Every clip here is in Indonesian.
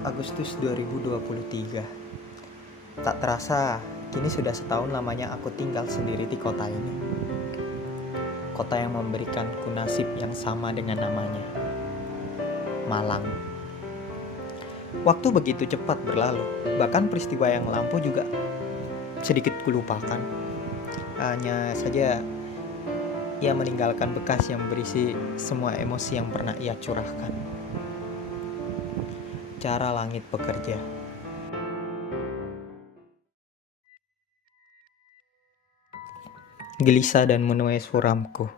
Agustus 2023. Tak terasa, kini sudah setahun lamanya aku tinggal sendiri di kota ini. Kota yang memberikanku nasib yang sama dengan namanya, Malang. Waktu begitu cepat berlalu, bahkan peristiwa yang lampau juga sedikit kulupakan. Hanya saja ia meninggalkan bekas yang berisi semua emosi yang pernah ia curahkan. Cara langit bekerja. Gelisah dan menuai suramku.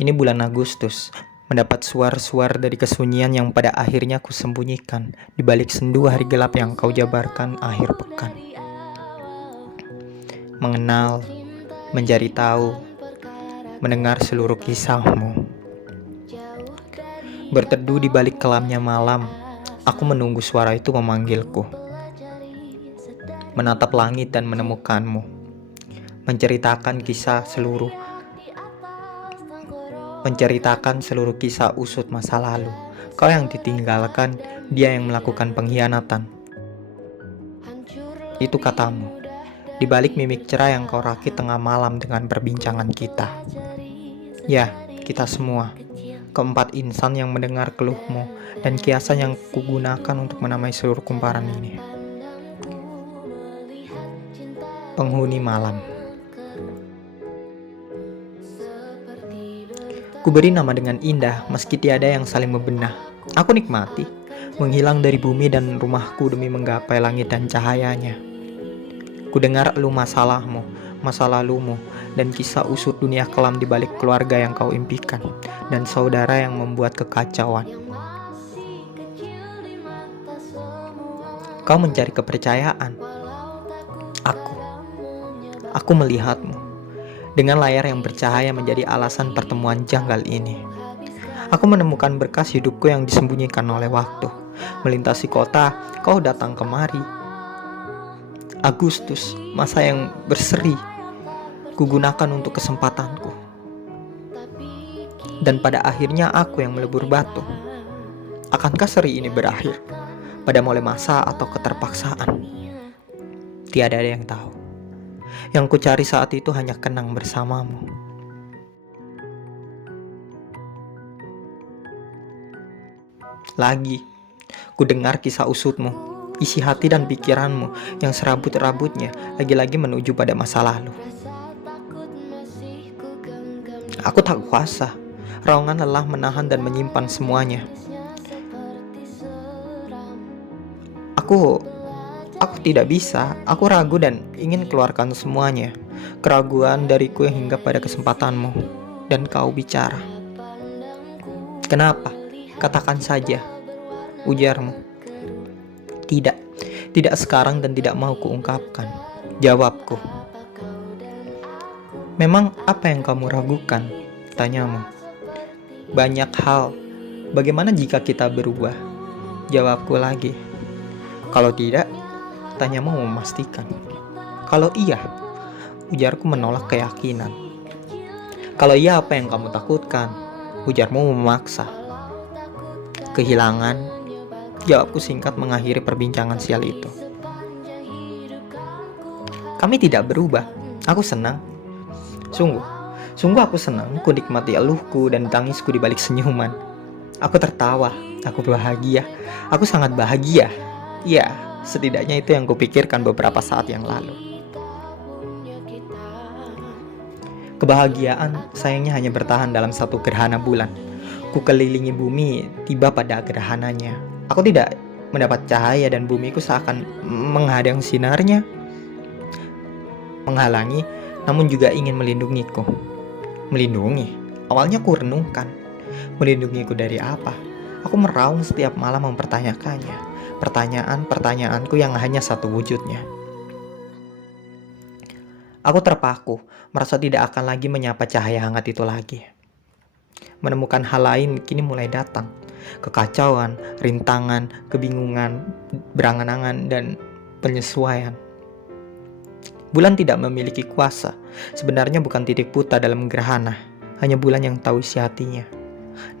Ini bulan Agustus, mendapat suar-suar dari kesunyian yang pada akhirnya ku sembunyikan di balik sendu hari gelap yang kau jabarkan akhir pekan. Mengenal, mencari tahu, mendengar seluruh kisahmu. Berteduh di balik kelamnya malam, aku menunggu suara itu memanggilku. Menatap langit dan menemukanmu. Menceritakan seluruh kisah usut masa lalu. Kau yang ditinggalkan, dia yang melakukan pengkhianatan. Itu katamu. Di balik mimik cerah yang kau rakit tengah malam dengan perbincangan kita. Ya, kita semua. Keempat insan yang mendengar keluhmu dan kiasan yang kugunakan untuk menamai seluruh kumparan ini. Penghuni malam. Kuberi nama dengan indah meski tiada yang saling membenah. Aku nikmati menghilang dari bumi dan rumahku demi menggapai langit dan cahayanya. Kudengar elu masalahmu, masa lalumu, dan kisah usut dunia kelam di balik keluarga yang kau impikan dan saudara yang membuat kekacauan. Kau mencari kepercayaan. Aku melihatmu dengan layar yang bercahaya menjadi alasan pertemuan janggal ini. Aku menemukan berkas hidupku yang disembunyikan oleh waktu. Melintasi kota, kau datang kemari. Agustus, masa yang berseri, kugunakan untuk kesempatanku. Dan pada akhirnya aku yang melebur batu. Akankah seri ini berakhir? Pada mulai masa atau keterpaksaan? Tiada ada yang tahu. Yang ku cari saat itu hanya kenang bersamamu. Lagi, ku dengar kisah usutmu, isi hati dan pikiranmu yang serabut-rabutnya lagi-lagi menuju pada masa lalu. Aku tak kuasa, raungan lelah menahan dan menyimpan semuanya. Aku tidak bisa, aku ragu dan ingin keluarkan semuanya. Keraguan dariku yang hingga pada kesempatanmu, dan kau bicara. Kenapa? Katakan saja, ujarmu. Tidak sekarang dan tidak mau kuungkapkan, jawabku. Memang apa yang kamu ragukan? Tanyamu. Banyak hal. Bagaimana jika kita berubah? Jawabku lagi. Kalau tidak, tanyamu memastikan. Kalau iya, ujarku menolak keyakinan. Kalau iya, apa yang kamu takutkan? Ujarmu memaksa. Kehilangan, jawabku singkat mengakhiri perbincangan sial itu. Kami tidak berubah. Aku senang. Sungguh aku senang. Ku nikmati eluhku dan tangisku di balik senyuman. Aku tertawa. Aku bahagia. Aku sangat bahagia. Ya, setidaknya itu yang kupikirkan beberapa saat yang lalu. Kebahagiaan sayangnya hanya bertahan dalam satu gerhana bulan. Ku kelilingi bumi, tiba pada gerhananya. Aku tidak mendapat cahaya dan bumiku seakan menghadang sinarnya. Menghalangi, namun juga ingin melindungiku. Melindungi? Awalnya ku renungkan. Melindungiku dari apa? Aku meraung setiap malam mempertanyakannya. pertanyaan-pertanyaanku yang hanya satu wujudnya. Aku terpaku, merasa tidak akan lagi menyapa cahaya hangat itu lagi. Menemukan hal lain kini mulai datang. Kekacauan, rintangan, kebingungan, berangan-angan, dan penyesuaian. Bulan tidak memiliki kuasa. Sebenarnya bukan titik buta dalam gerhana, hanya bulan yang tahu isi hatinya.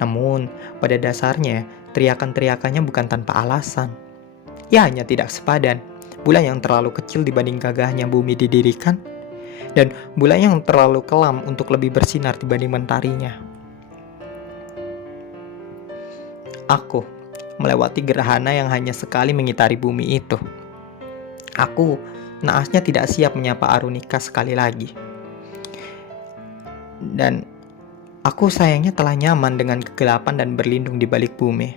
Namun, pada dasarnya, teriakan-teriakannya bukan tanpa alasan. Ia hanya tidak sepadan. Bulan yang terlalu kecil dibanding gagahnya bumi didirikan, dan bulan yang terlalu kelam untuk lebih bersinar dibanding mentarinya. Aku melewati gerhana yang hanya sekali mengitari bumi itu. Aku naasnya tidak siap menyapa Arunika sekali lagi. Dan aku sayangnya telah nyaman dengan kegelapan dan berlindung di balik bumi.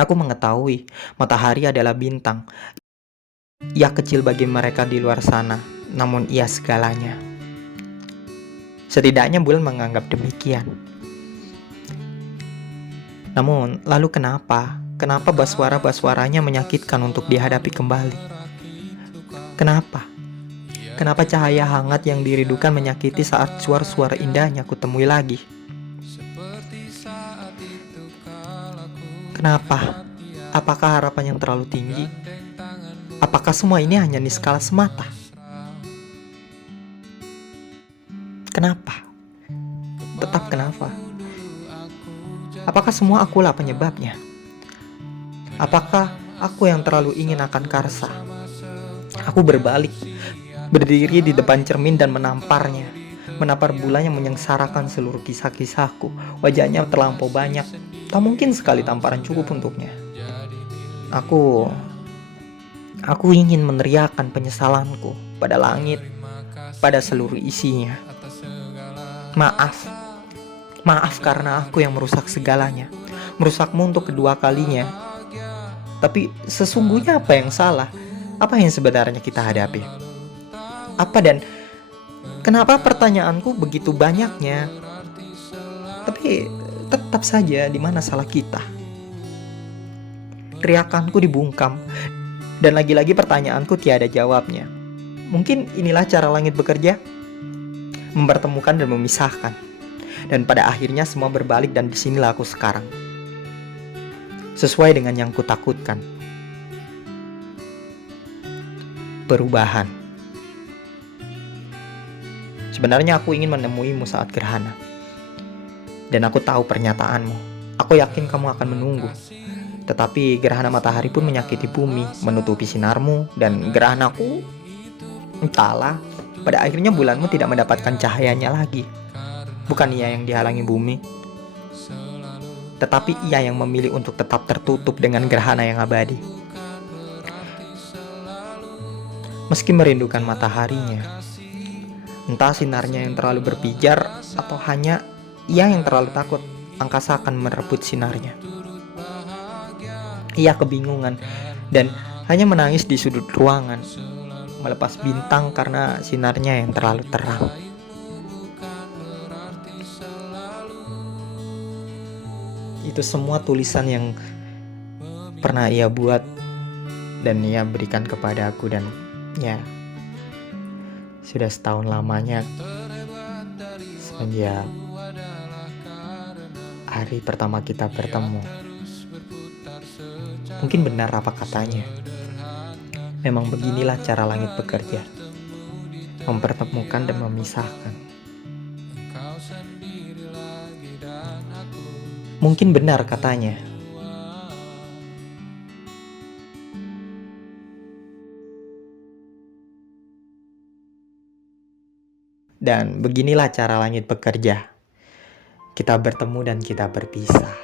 Aku mengetahui matahari adalah bintang. Ia kecil bagi mereka di luar sana, namun ia segalanya. Setidaknya bulan menganggap demikian. Namun, lalu kenapa? Kenapa baswara-baswaranya menyakitkan untuk dihadapi kembali? Kenapa? Kenapa cahaya hangat yang dirindukan menyakiti saat suara-suara indahnya kutemui lagi? Kenapa? Apakah harapan yang terlalu tinggi? Apakah semua ini hanya niskala semata? Kenapa? Tetap kenapa? Apakah semua akulah penyebabnya? Apakah aku yang terlalu ingin akan karsa? Aku berbalik, berdiri di depan cermin dan menamparnya. Menampar bulan yang menyengsarakan seluruh kisah-kisahku. Wajahnya terlampau banyak, tak mungkin sekali tamparan cukup untuknya. Aku ingin meneriakkan penyesalanku pada langit, pada seluruh isinya. Maaf karena aku yang merusak segalanya, merusakmu untuk kedua kalinya. Tapi sesungguhnya apa yang salah? Apa yang sebenarnya kita hadapi? Apa dan kenapa pertanyaanku begitu banyaknya? Tapi tetap saja di mana salah kita? Teriakanku dibungkam, dan lagi-lagi pertanyaanku tiada jawabnya. Mungkin inilah cara langit bekerja, mempertemukan dan memisahkan. Dan pada akhirnya semua berbalik dan disinilah aku sekarang. Sesuai dengan yang kutakutkan. Perubahan. Sebenarnya aku ingin menemuimu saat gerhana. Dan aku tahu pernyataanmu. Aku yakin kamu akan menunggu. Tetapi gerhana matahari pun menyakiti bumi, menutupi sinarmu, dan gerhanaku, entahlah, pada akhirnya bulanmu tidak mendapatkan cahayanya lagi. Bukan ia yang dihalangi bumi, tetapi ia yang memilih untuk tetap tertutup dengan gerhana yang abadi. Meski merindukan mataharinya, entah sinarnya yang terlalu berpijar atau hanya ia yang terlalu takut angkasa akan merebut sinarnya. Ia kebingungan dan hanya menangis di sudut ruangan, melepas bintang karena sinarnya yang terlalu terang. Itu semua tulisan yang pernah ia buat dan ia berikan kepada aku, dan ya sudah setahun lamanya semenjak hari pertama kita bertemu. Mungkin benar apa katanya. Memang beginilah cara langit bekerja, mempertemukan dan memisahkan. Mungkin benar katanya. Dan beginilah cara langit bekerja. Kita bertemu dan kita berpisah.